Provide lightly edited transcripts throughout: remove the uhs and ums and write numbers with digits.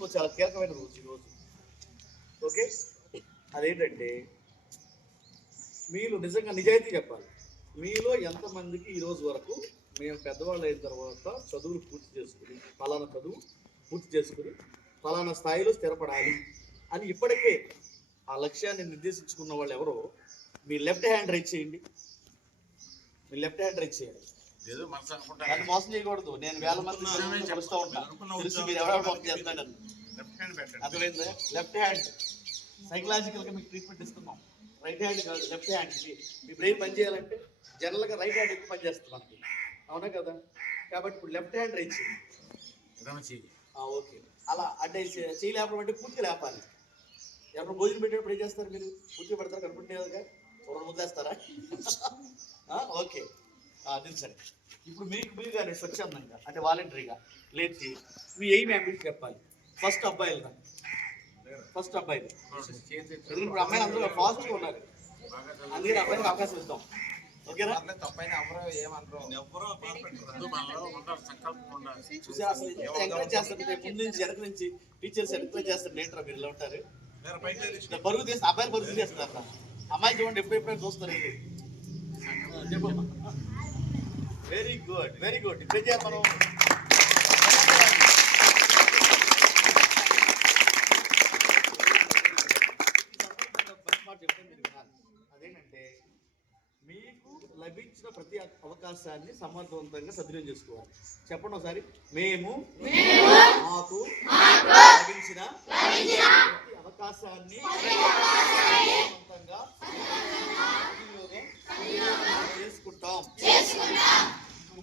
జీవితంలో చాలా కీలకమైన రోజు ఈరోజు. ఓకే, అదేంటంటే మీరు నిజంగా నిజాయితీ చెప్పాలి. మీలో ఎంతమందికి ఈరోజు వరకు మేము పెద్దవాళ్ళు అయిన తర్వాత చదువులు పూర్తి చేసుకుని ఫలానా చదువు పూర్తి చేసుకుని ఫలానా స్థాయిలో స్థిరపడాలి అని ఇప్పటికే ఆ లక్ష్యాన్ని నిర్దేశించుకున్న వాళ్ళు ఎవరో మీ లెఫ్ట్ హ్యాండ్ రైట్ చేయండి. మీ లెఫ్ట్ హ్యాండ్ రైట్ చేయాలి. అది మోసం చేయకూడదు. నేను వేల మంది కలుస్తూ ఉంటాను, తెలుసు మీరు ఎవరెవరు మోసం చేస్తాడని. అర్థమైందా? లెఫ్ట్ హ్యాండ్ సైకలాజికల్గా మీకు ట్రీట్మెంట్ ఇస్తున్నాం. రైట్ హ్యాండ్ కాదు, లెఫ్ట్ హ్యాండ్. మీ బ్రెయిన్ పనిచేయాలంటే జనరల్గా రైట్ హ్యాండ్ ఎక్కువ పనిచేస్తుంది మనకి, అవునా కదా? కాబట్టి ఇప్పుడు లెఫ్ట్ హ్యాండ్ రైట్ చేయండి. ఓకే, అలా అంటే చేయలేపడం అంటే పూర్తిగా లేపాలి. ఎవరు భోజనం పెట్టేటప్పుడు ఏం చేస్తారు? మీరు పూర్తిగా పెడతారు కనుకుంటేగా, ఎవరు ముద్దేస్తారా? ఓకే, అది సరే. ఇప్పుడు మీకు కానీ స్వచ్ఛందంగా అంటే వాలంటరీగా లేచి మీ ఎయిమ్ అంబిషన్ చెప్పాలి. ఫస్ట్ అబ్బాయిలు ఇప్పుడు అమ్మాయిలు అందరూ ఫాస్ట్గా ఉన్నారు, అందుకని అబ్బాయికి అవకాశం ఇద్దాం. ఓకేనా? ఎంకరేజ్ చేస్తారు ముందు నుంచి వెనక నుంచి టీచర్స్ ఎంకరేజ్ చేస్తారు. నేంటారా మీరు ఇలా ఉంటారు? బరువు తీస్తే అబ్బాయిలు బరువు తీస్తారు, అమ్మాయి చూడండి ఎప్పుడెప్పుడైనా చూస్తారు. చెప్పమ్మా. Very good, very good. ఇప్పుడు చేయాలి మనం. అదేంటంటే మీకు లభించిన ప్రతి అవకాశాన్ని సమర్థవంతంగా సద్వినియోగం చేసుకోవాలి. చెప్పండి ఒకసారి. మేము మాకు లభించిన ప్రతి అవకాశాన్ని సమర్థవంతంగా చేసుకుంటాం.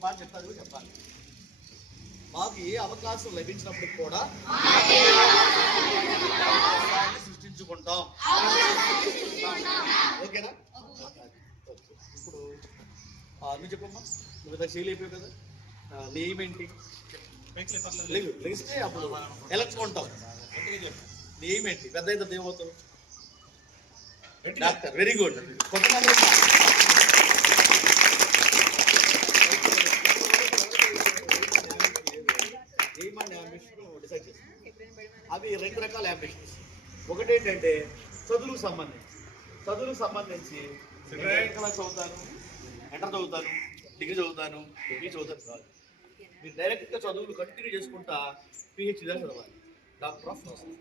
బాగా చెప్తారు, చెప్పాలి. మాకు ఏ అవకాశం లభించినప్పుడు కూడా సృష్టించుకుంటాం. ఓకేనా? ఇప్పుడు నువ్వు చెప్పమ్మా. నువ్వు ఇద్దరు చేయలేకపోయావు కదా, నీ ఏమేంటి? లెగిస్తే అప్పుడు ఎలక్చుకుంటాం. నీ ఏమేంటి? పెద్ద అయితే ఏమవుతావు? డాక్టర్. Very good. కొంతమంది డిసైడ్ చేస్తాం. అవి రెండు రకాల అంబిషన్స్. ఒకటి ఏంటంటే చదువులకు సంబంధించి క్లాస్ చదువుతాను, ఇంటర్ చదువుతాను, డిగ్రీ చదువుతాను, పీజీ చదువుతాను కాదు. మీరు డైరెక్ట్గా చదువులు కంటిన్యూ చేసుకుంటా పిహెచ్డీ దాకా చదవాలి. డాక్టర్ ఆఫ్ ఫిలాసఫీ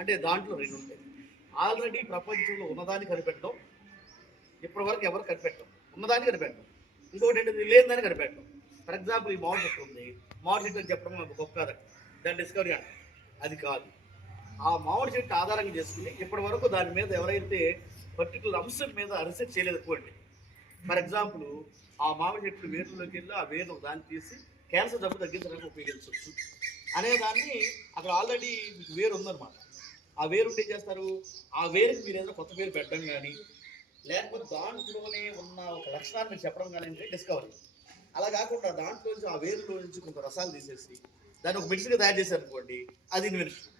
అంటే దాంట్లో రెండు ఉంటాయి. ఆల్రెడీ ప్రపంచంలో ఉన్నదాన్ని కనిపెట్టడం, ఇప్పటి వరకు ఎవరు కనిపెట్టడం, ఉన్నదాన్ని కనిపెట్టడం. ఇంకొకటి ఏంటంటే లేనిదాన్ని కనిపెట్టడం. ఫర్ ఎగ్జాంపుల్ ఈ మామిడి చెట్టు ఉంది, మామిడి చెట్టు అని చెప్పడం మనకు గొప్ప కాదు, దాని డిస్కవరీ అంట. అది కాదు. ఆ మామిడి చెట్టు ఆధారంగా చేసుకుని ఇప్పటి వరకు దాని మీద ఎవరైతే పర్టికులర్ అంశం మీద రీసెర్చ్ చేయలేదు అనుకోండి. ఫర్ ఎగ్జాంపుల్ ఆ మామిడి చెట్టు వేరులోకి వెళ్ళి ఆ వేరు దాన్ని తీసి క్యాన్సర్ జబ్బు తగ్గించడానికి ఉపయోగించవచ్చు అనేదాన్ని అక్కడ ఆల్రెడీ మీకు వేరు ఉందన్నమాట. ఆ వేరు ఉంటే ఏం చేస్తారు? ఆ వేరుకి మీరు ఏదైనా కొత్త పేరు పెట్టడం కానీ లేకపోతే దాంట్లోనే ఉన్న ఒక లక్షణాన్ని మీరు చెప్పడం కానీ అంటే డిస్కవరీ. అలా కాకుండా దాంట్లో నుంచి ఆ వేరులో నుంచి కొంత రసాలు తీసేసి దాన్ని ఒక మెడిసిన్గా తయారు చేశారు అనుకోండి, అది ఇన్వెన్షన్.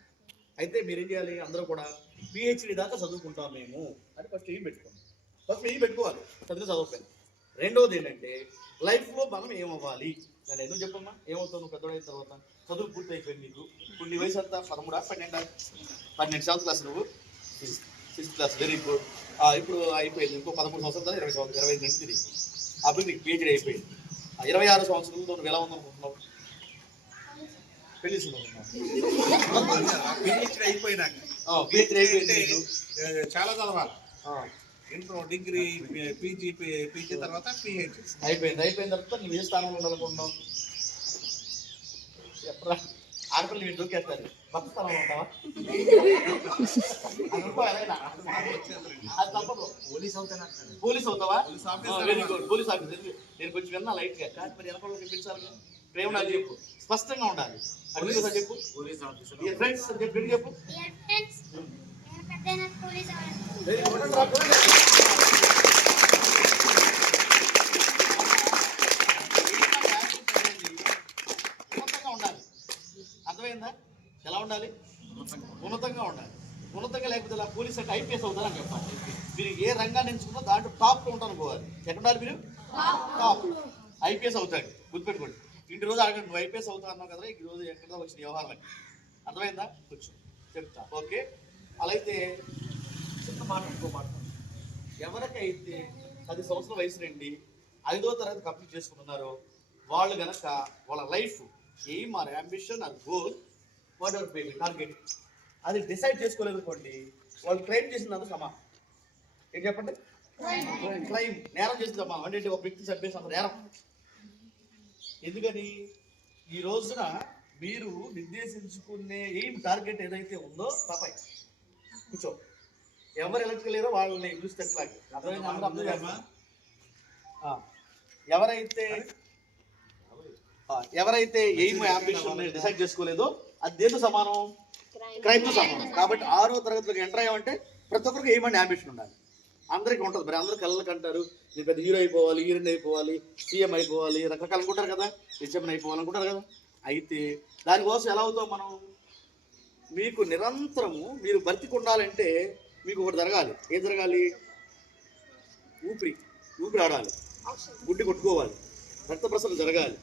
అయితే మీరేం చేయాలి? అందరూ కూడా పిహెచ్డీ దాకా చదువుకుంటాం మేము అని ఫస్ట్ ఏం పెట్టుకోండి. ఫస్ట్ ఏం పెట్టుకోవాలి, చదివి చదవకపోయింది. రెండవది ఏంటంటే లైఫ్లో మనం ఏమవ్వాలి నేను ఎందుకు చెప్పమ్మా. ఏమవుతావు నువ్వు పెద్దవాళ్ళైన తర్వాత? చదువు పూర్తి అయిపోయింది నీకు. ఇప్పుడు నీ వయసు అంతా 13, 12 సెవెంత్ క్లాస్, నువ్వు 6th క్లాస్. Very good. ఇప్పుడు అయిపోయింది. ఇంకో 13 సంవత్సరాలు 20 సంవత్సరాలు 25 గంటది. అప్పుడు నీకు పిహెచ్డీ అయిపోయింది. 26 సంవత్సరంలో నువ్వు ఎలా ఉందనుకుంటున్నావు? పెళ్లి పిహెచ్డీ అయిపోయినాక చాలా చదవాలి. ఇంట్లో డిగ్రీ, పీజీ తర్వాత పిహెచ్డీ అయిపోయిన తర్వాత నువ్వు ఏ స్థానంలో ఉండాలనుకుంటున్నావు? చెప్పరా? ఆడపిల్లలు మీరు దూకేస్తారు, భర్త స్థానంలో ఉంటావా? అది తప్పదు. పోలీస్ అవుతావా? Very good. Police officer. నేను కొంచెం విన్నా లైట్గా, కానీ మరి వెనకాల చూపించాలి. ప్రేమ నాకు చెప్పు, స్పష్టంగా ఉండాలి. అడుగు చెప్పు. ఫ్రెండ్స్ చెప్పు. ఉన్నతంగా ఉండాలి. అర్థమైందా? ఎలా ఉండాలి? ఉన్నతంగా ఉండాలి. ఉన్నతంగా లేకపోతే ఇలా పోలీస్ అంటే ఐపీఎస్ అవుతారని చెప్పాలి. మీరు ఏ రంగాన్ని ఎంచుకున్నా దాంట్లో టాప్లో ఉంటాను పోవాలి. ఎక్కడ ఉండాలి మీరు? టాప్. ఐపీఎస్ అవుతాడు, గుర్తుపెట్టుకోండి. ఇంటి రోజు అడగండి, నువ్వు ఐపీఎస్ అవుతా అన్నావు కదా, ఈ రోజు ఎక్కడ వచ్చిన వ్యవహారాలకి అర్థమైందా? కూర్చో చెప్తా. ఓకే, అలా అయితే చిన్న మాట ఇంకో మాట. ఎవరికైతే 10 సంవత్సరాల వయసు నుండి 5వ తరగతి కంప్లీట్ చేసుకుంటున్నారో వాళ్ళు గనక వాళ్ళ life aim or ambition or goal whatever maybe target అది డిసైడ్ చేసుకోలేదు అనుకోండి, వాళ్ళు క్రైమ్ చేసినందుకు సమానం. ఏం చెప్పండి? క్రైమ్, నేరం చేసిన సమానం. అంటే ఒక వ్యక్తి చంపేసిన నేరం. ఎందుకని? ఈ రోజున మీరు నిర్దేశించుకునే ఎయిమ్ టార్గెట్ ఏదైతే ఉందో తపాయి కూర్చో. ఎవరు ఎలక్ట్లేరో వాళ్ళని చూస్తేట్లాగే అర్థమైంది. ఎవరైతే ఎయిమ్ అంబిషన్ డిసైడ్ చేసుకోలేదో అది దేంతో సమానం? క్రైమ్తో సమానం. కాబట్టి 6వ తరగతిలోకి ఎంటర్ అయ్యామంటే ప్రతి ఒక్కరికి ఎయిమ్ అండ్ అంబిషన్ ఉండాలి. అందరికీ ఉంటుంది. మరి అందరూ కళ్ళకి అంటారు నేను పెద్ద హీరో అయిపోవాలి, హీరోయిన్ అయిపోవాలి, సీఎం అయిపోవాలి, రకరకాలు అనుకుంటారు కదా, హెచ్ఎం అయిపోవాలనుకుంటారు కదా. అయితే దానికోసం ఎలా అవుతాం మనం? మీకు నిరంతరము మీరు బతికుండాలంటే మీకు ఒకటి జరగాలి. ఏం జరగాలి? ఊపిరి ఆడాలి, గుడ్డి కొట్టుకోవాలి, రక్త ప్రసరణ జరగాలి.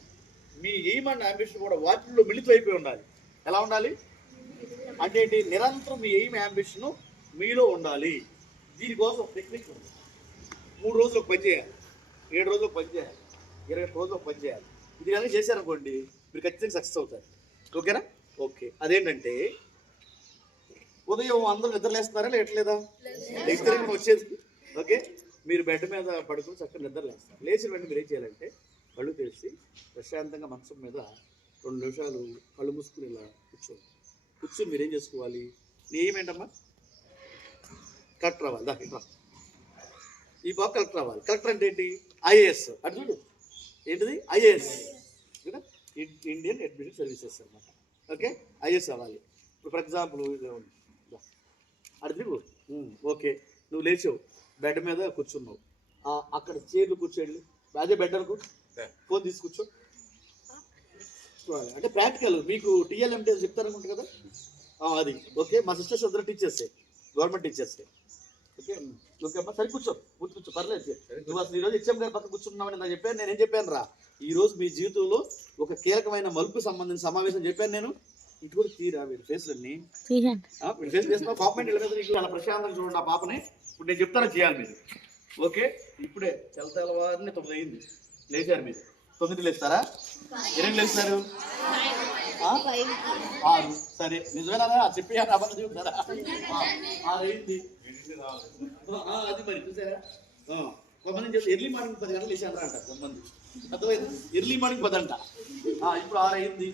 మీ ఎయిమ్ అండ్ అంబిషన్ కూడా వాటిల్లో మిళితం అయిపోయి ఉండాలి. ఎలా ఉండాలి అంటే ఏంటి? నిరంతరం మీ ఎయిమ్ అంబిషన్ మీలో ఉండాలి. దీనికోసం టెక్నిక్ ఉంది. 3 రోజులకు పని చేయాలి, 7 రోజులకు పని చేయాలి, 20 రోజులకు పని చేయాలి. ఇది కనుక చేశారనుకోండి మీరు ఖచ్చితంగా సక్సెస్ అవుతారు. ఓకేనా? ఓకే. అదేంటంటే ఉదయం అందరూ నిద్రలేస్తున్నారా లేట్లేదా? లేస్తే వచ్చేది. ఓకే, మీరు బెడ్ మీద పడుకుని చక్కగా నిద్రలేస్తారు. లేచిన వెంటనే మీరు ఏం చేయాలంటే కళ్ళు తెరిచి ప్రశాంతంగా మంచం మీద 2 నిమిషాలు కళ్ళు మూసుకుని ఇలా కూర్చొని మీరేం చేసుకోవాలి? ఏమేంటమ్మా? కలెక్టర్ అవ్వాలి. ఇట్లా ఈ బాబు కలెక్టర్ అవ్వాలి. కలెక్టర్ అంటే ఏంటి? ఐఏఎస్. అటు చూడు, ఏంటిది? ఐఏఎస్, ఇండియన్ అడ్మినిస్ట్రేటివ్ సర్వీసెస్ అనమాట. ఓకే, ఐఏఎస్ అవ్వాలి. ఇప్పుడు ఫర్ ఎగ్జాంపుల్ అటు తిరుగు. ఓకే, నువ్వు లేచావు, బెడ్ మీద కూర్చున్నావు. అక్కడ చైర్లు కూర్చోండి. అదే బెడ్ అనుకో, ఫోన్ తీసి కూర్చో. అంటే ప్రాక్టికల్ మీకు టీఎల్ఎంటీ చెప్తారనుకుంటా కదా, అది. ఓకే, మా సిస్టర్స్ అందరూ టీచర్సే, గవర్నమెంట్ టీచర్సే. ఓకే ఓకే అమ్మా, సరే కూర్చో పర్లేదు. నువ్వు అసలు ఈరోజు హెచ్ఎం గారి పక్కన కూర్చున్నామని నేను చెప్పాను. నేనేం చెప్పాను రా? ఈరోజు మీ జీవితంలో ఒక కీలకమైన మలుపు సంబంధించిన సమావేశం చెప్పాను నేను. ఇటు కూడా తీరా వీడి ఫేస్లన్నీ వీడి ఫేస్ చేస్తున్నా కామెంట్ చాలా ప్రశాంతంగా చూడండి ఆ పాపని. ఇప్పుడు నేను చెప్తాను చేయాలి మీరు. ఓకే, ఇప్పుడే తెల్లవారిని 9 అయింది, లేచారు మీరు. 9 లేస్తారా? 8 లేస్తారు? 6. సరే, నిజమేనా? చెప్పి అబద్ధం చెప్తారా? 6 అయింది. అది మరి చూసారా? కొంతమంది చెప్తే ఎర్లీ మార్నింగ్ 10 గంటలు లేచాను రా అంటారు కొంతమంది. అర్థమైంది? ఎర్లీ మార్నింగ్ 10 అంట. ఇప్పుడు 6 అయింది.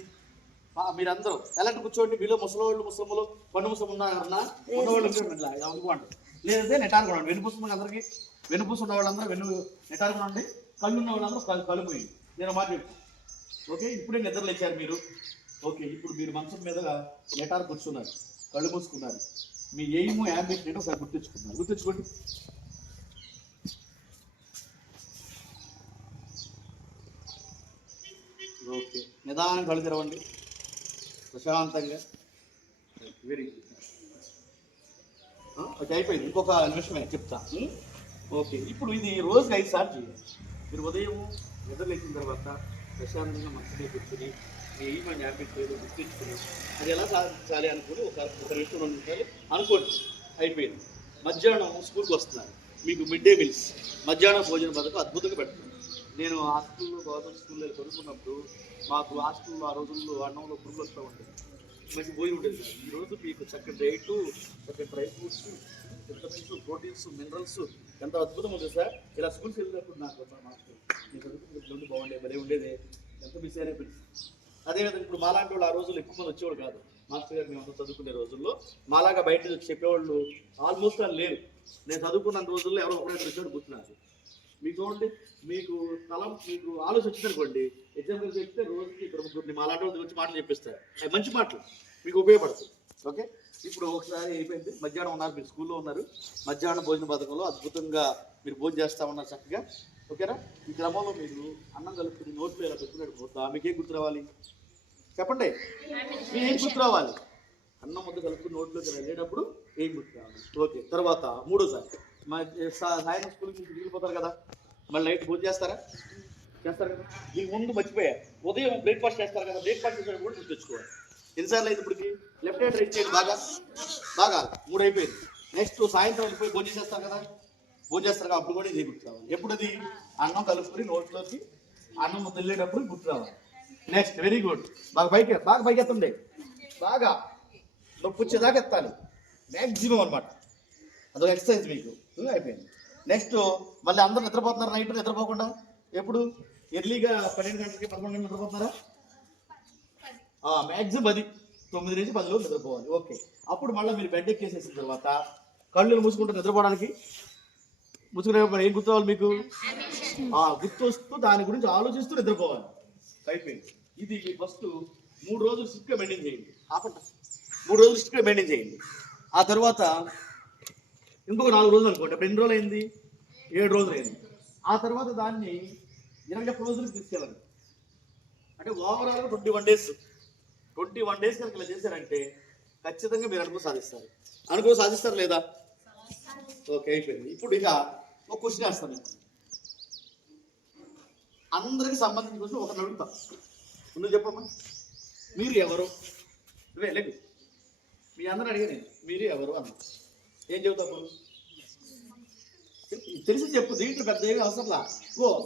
మీరందరూ ఎలాంటి కూర్చోండి. మీలో ముసలోళ్ళు ముసలమ్మలు పన్ను ముసలు ఉన్నారన్నా ఉన్నవాళ్ళు అనుకోండి. లేదంటే నెట్టారుకోండి. వెన్నుపూస్తుంది అందరికీ. వెన్నుపూసు ఉన్న వాళ్ళందరూ నెట్టారుకోండి. కళ్ళు ఉన్న వాళ్ళందరూ కళ్ళు పోయి. నేను మాట చెప్తాను. ఓకే, ఇప్పుడే నిద్ర లేచారు మీరు. ఓకే, ఇప్పుడు మీరు మంచం మీద నెటారు కూర్చున్నారు, కళ్ళు మూసుకున్నారు. మీ ఎయిమ్ యాంబిషన్ ఏంటో ఒకసారి గుర్తించుకోండి. ఓకే, నిదానం కళ్ళు తెరవండి ప్రశాంతంగా. Very good. ఓకే, అయిపోయింది. ఇంకొక నిమిషమే చెప్తా. ఓకే, ఇప్పుడు ఇది రోజుకి 5 సార్లు చేయాలి. మీరు ఉదయం నిద్ర లేచిన తర్వాత ప్రశాంతంగా మంచిగా కూర్చుని మీ ఎయిమ్ అండ్ అంబిషన్ ఏదో గుర్తించుకుని అది ఎలా సాధించాలి అనుకుని ఒక నిమిషం 2 నిమిషాలు అనుకోండి. అయిపోయింది. మధ్యాహ్నం స్కూల్కి వస్తున్నారు. మీకు మిడ్ డే మీల్స్, మధ్యాహ్నం భోజన పథకం అద్భుతంగా పెడుతుంది. నేను హాస్టల్లో గవర్నమెంట్ స్కూల్లో చదువుకున్నప్పుడు మాకు హాస్టల్లో ఆ రోజుల్లో అన్నంలో పురుగులు వస్తూ ఉంటుంది, మంచి భోజనం ఉంటుంది. ఈరోజు మీకు చక్కటి డైట్, చక్కటి dry fruits, vitamins, proteins, minerals ఎంత అద్భుతం ఉంటుంది సార్. ఇలా స్కూల్కి వెళ్ళినప్పుడు నాకు మాస్టర్ నేను చదువుకున్నప్పుడు బాగుండే భలే ఉండేది, ఎంత మిస్ అయినా పిలిచి. అదేవిధంగా ఇప్పుడు మాలాంటి వాళ్ళు ఆ రోజుల్లో ఎక్కువ మంది వచ్చేవాడు కాదు. మాస్టర్ గారు మేము చదువుకునే రోజుల్లో మాలాగా బయట చెప్పేవాళ్ళు ఆల్మోస్ట్ వాళ్ళు లేరు. నేను చదువుకున్న రోజుల్లో ఎవరో ఒకరైనా వచ్చేవాడు గుర్తున్నారు. మీకు చూడండి, మీకు మీకు ఆలోచన వచ్చిందనుకోండి, ఎగ్జామ్ గురించి చెప్తే రోజుకి 2-3 మాలాంటి వాళ్ళ గురించి మాటలు చెప్పిస్తారు. అవి మంచి మాటలు, మీకు ఉపయోగపడుతుంది. ఓకే, ఇప్పుడు ఒకసారి అయిపోయింది. మధ్యాహ్నం ఉన్నారు, మీరు స్కూల్లో ఉన్నారు. మధ్యాహ్నం భోజన పథకంలో అద్భుతంగా మీరు భోజనం చేస్తూ ఉన్నారు చక్కగా. ఓకేనా? ఈ క్రమంలో మీరు అన్నం కలుపుకుని నోట్లో ఇలా పెట్టుకున్నట్టు మీకేం గుర్తు రావాలి చెప్పండి? మీకేం గుర్తు రావాలి? అన్నం ముద్ద కలుపుకుని నోట్లోకి వెళ్ళేటప్పుడు ఏం గుర్తు రావాలి? ఓకే, తర్వాత 3వసారి సాయంత్రం స్కూల్కి నుంచి మిగిలిపోతారు కదా, మళ్ళీ నైట్ భోజనం చేస్తారు కదా. దీనికి ముందు మర్చిపోయారు, ఉదయం బ్రేక్ఫాస్ట్ చేస్తారు కదా, బ్రేక్ఫాస్ట్ చేసేటప్పుడు కూడా గుర్తు తెచ్చుకోవాలి. ఎన్నిసార్లు అయితే ఇప్పటికి లెఫ్ట్ హ్యాండ్ రైట్ చేయండి బాగా బాగా. 3 అయిపోయింది. నెక్స్ట్ సాయంత్రం వెళ్ళిపోయి భోజనం చేస్తారు కదా, భోజనం చేస్తారు కదా, అప్పుడు కూడా ఇది గుర్తు రావాలి. ఎప్పుడు అది అన్నం కలుపుకొని నోట్లోకి అన్నం వెళ్ళేటప్పుడు గుర్తు రావాలి. Next very good. బాగా పైకి ఎత్తండి, బాగా నొప్పి వచ్చేదాకా ఎత్తాలి మ్యాక్సిమం అనమాట. అదొక ఎక్సర్సైజ్ మీకు అయిపోయింది. నెక్స్ట్ మళ్ళీ అందరూ నిద్రపోతున్నారు నైట్ నిద్రపోకుండా. ఎప్పుడు ఎర్లీగా 12 గంటలకి 11 గంటలు నిద్రపోతున్నారా? మ్యాక్సిమం 9 నుంచి 10 రోజులు నిద్రపోవాలి. ఓకే. అప్పుడు మళ్ళీ మీరు బెడ్ ఎక్కేసేసిన తర్వాత కళ్ళు మూసుకుంటూ నిద్రపోవడానికి ముసుకునే ఏం గుర్తురావాలి మీకు? గుర్తు వస్తూ దాని గురించి ఆలోచిస్తూ నిద్రపోవాలి. అయిపోయింది. ఇది ఫస్ట్ 3 రోజులు స్ట్రిక్ట్గా మెయింటైన్ చేయండి. 3 రోజులు స్ట్రిక్ట్గా మెయింటైన్ చేయండి. ఆ తర్వాత ఇంకొక 4 రోజులు అనుకోండి. అప్పుడు ఎన్ని రోజులు అయింది? 7 రోజులు అయింది. ఆ తర్వాత దాన్ని 21 రోజులకు తీసుకెళ్ళండి. అంటే ఓవరాల్గా 21 డేస్. 21 డేస్ కనుక ఇలా చేశారంటే ఖచ్చితంగా మీరు అనుకో సాధిస్తారు లేదా? ఓకే అయిపోయింది. ఇప్పుడు ఇక ఒక క్వశ్చన్ వేస్తాను నేను. అందరికి సంబంధించిన క్వశ్చన్ ఒకరిని అడుగుతా. నువ్వు చెప్పమ్మా, మీరు ఎవరు? లేదు మీ అందరూ అడిగా నేను మీరు ఎవరు అన్న ఏం చెబుతావు? తెలిసి చెప్పు. దీంట్లో పెద్ద ఏమీ అవసరంలా.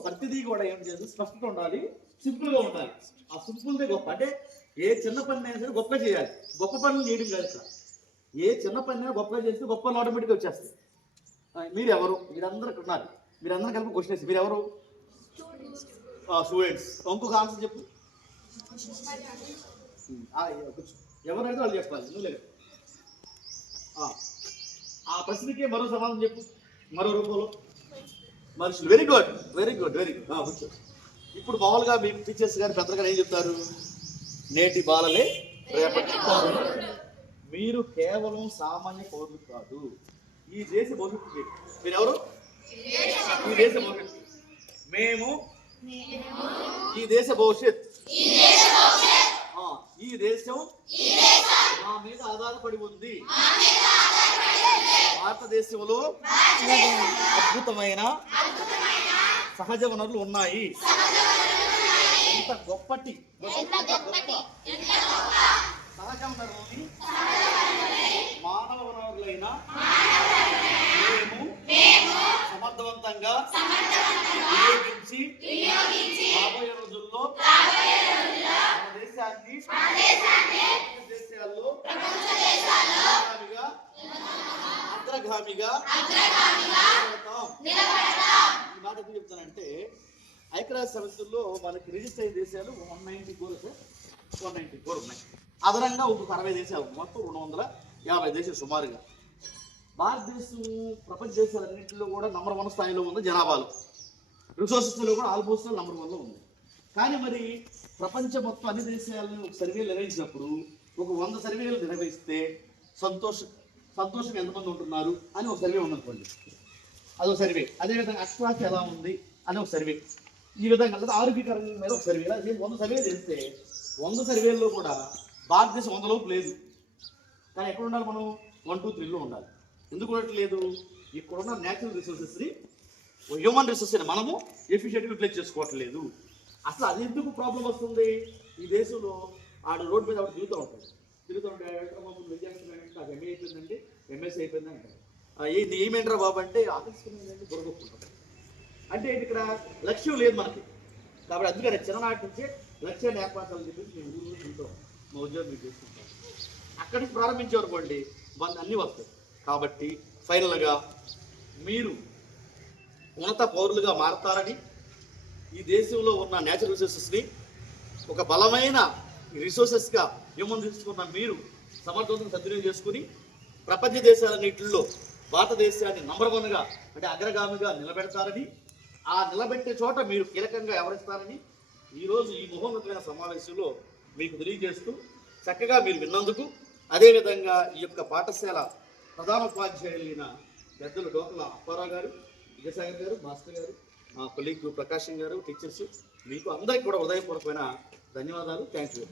ప్రతిదీ కూడా ఏం చేయాలి? స్పష్టంగా ఉండాలి, సింపుల్గా ఉండాలి. ఆ సింపుల్దే గొప్ప. అంటే ఏ చిన్న పని అయినా సరే గొప్పగా చేయాలి. గొప్ప పనులు చేయడం కాదు సార్. ఏ చిన్న పని అయినా గొప్పగా చేస్తే గొప్ప పనులు ఆటోమేటిక్గా వచ్చేస్తాయి. మీరు ఎవరు? మీరందరూ ఇక్కడ ఉన్నారు. మీరందరూ కలిపి క్వశ్చన్ వేసి మీరు ఎవరు? స్టూడెంట్స్. ఇంకొక ఆన్సర్ చెప్పు. ఎవరైతే వాళ్ళు చెప్పాలి. నువ్వు లేదు. ఆ ప్రశ్నకే మరో సమాధానం చెప్పు, మరో రూపంలో. మనుషులు. Very good. ఇప్పుడు మామూలుగా మీ టీచర్స్ కానీ పెద్దలు కానీ ఏం చెప్తారు? నేటి బాలలే రేపటి పౌరులు. మీరు కేవలం సామాన్య పౌరులు కాదు, ఈ దేశ భవిష్యత్తు. మీరు ఎవరు? ఈ దేశ భవిష్యత్తు. మేము ఈ దేశ భవిష్యత్. ఈ దేశం మా మీద ఆధారపడి ఉంది. భారతదేశంలో అద్భుతమైన సహజ వనరులు ఉన్నాయి. ఎంత గొప్పటి సహజ వనరులని మానవ వనరులైన మేము సమర్థవంతంగా వినియోగించి రాబోయే రోజుల్లో మన దేశాన్ని దేశాల్లో అగ్రగామిగా ఈ మాట ఎందుకు చెప్తానంటే ఐక్యరాజ్య సమితుల్లో మనకి రిజిస్టర్ అయిన దేశాలు 194 సార్. 194 ఉన్నాయి. అదనంగా ఇంకొక 60 దేశాలు, మొత్తం 250 దేశాలు సుమారుగా. భారతదేశం ప్రపంచ దేశాలన్నింటిలో కూడా నంబర్ 1 స్థాయిలో ఉంది. జనాభాలో రిసోర్సెస్లో కూడా ఆల్మోస్ట్ నంబర్ 1లో ఉంది. కానీ మరి ప్రపంచం మొత్తం అన్ని దేశాలను ఒక సర్వేలు నిర్వహించినప్పుడు ఒక 100 సర్వేలు నిర్వహిస్తే సంతోషం ఎంతమంది ఉంటున్నారు అని ఒక సర్వే ఉందనుకోండి, అదొక సర్వే. అదేవిధంగా అక్షరాస్యత ఎలా ఉంది అని ఒక సర్వే. ఈ విధంగా ఆరోగ్యకరంగా మీద ఒక సర్వే. 100 సర్వేలు చేస్తే 100 సర్వేల్లో కూడా భారతదేశం 100 లోపు లేదు. కానీ ఎక్కడ ఉండాలి? మనం 1, 2, 3లో ఉండాలి. ఎందుకు ఉండట్లేదు? ఇక్కడున్న న్యాచురల్ రిసోర్సెస్ని, హ్యూమన్ రిసోర్స్ని మనము ఎఫిషియెంట్గా యూటిలైజ్ చేసుకోవట్లేదు. అసలు అది ఎందుకు ప్రాబ్లం వస్తుంది? ఈ దేశంలో రోడ్డు మీద ఆవిడ తిరుగుతూ ఉంటే అది ఎంఏ అయిపోయిందండి, ఎంఎస్సీ అయిపోయిందని అంటారు. ఏమేంటారా బాబు అంటే ఆఫీస్కి బుర్రగొప్పుకుంటారు. అంటే ఇక్కడ లక్ష్యం లేదు మనకి. కాబట్టి అందుకని చిన్ననాటి నుంచే లక్ష్యాన్ని ఏర్పరచాలని చెప్పేసి మేము ఊరు తింటాం, మా ఉద్యోగం చేసుకుంటాం. అక్కడి నుంచి ప్రారంభించేవనుకోండి అన్నీ వస్తాయి. కాబట్టి ఫైనల్గా మీరు ఉన్నత పౌరులుగా మారతారని, ఈ దేశంలో ఉన్న నేచురల్ రిసోర్సెస్ని ఒక బలమైన రిసోర్సెస్గా హ్యూమన్ తీసుకున్న మీరు సమర్థవంతంగా సద్వినియోగం చేసుకుని ప్రపంచ దేశాలన్నింటిలో భారతదేశాన్ని నంబర్ 1గా అంటే అగ్రగామిగా నిలబెడతారని, ఆ నిలబెట్టే చోట మీరు కీలకంగా వ్యవహరిస్తారని ఈరోజు ఈ మహోన్నతమైన సమావేశంలో మీకు తెలియజేస్తూ చక్కగా మీరు విన్నందుకు, అదేవిధంగా ఈ యొక్క పాఠశాల ప్రధానోపాధ్యాయులైన పెద్దలు డోకల అప్పారావు గారు, విజయసాగర్ గారు, భాస్కర్ గారు, మా కొలీగ్ ప్రకాశం గారు, టీచర్స్, మీకు అందరికీ కూడా హృదయపూర్వకమైన ధన్యవాదాలు. Thank you.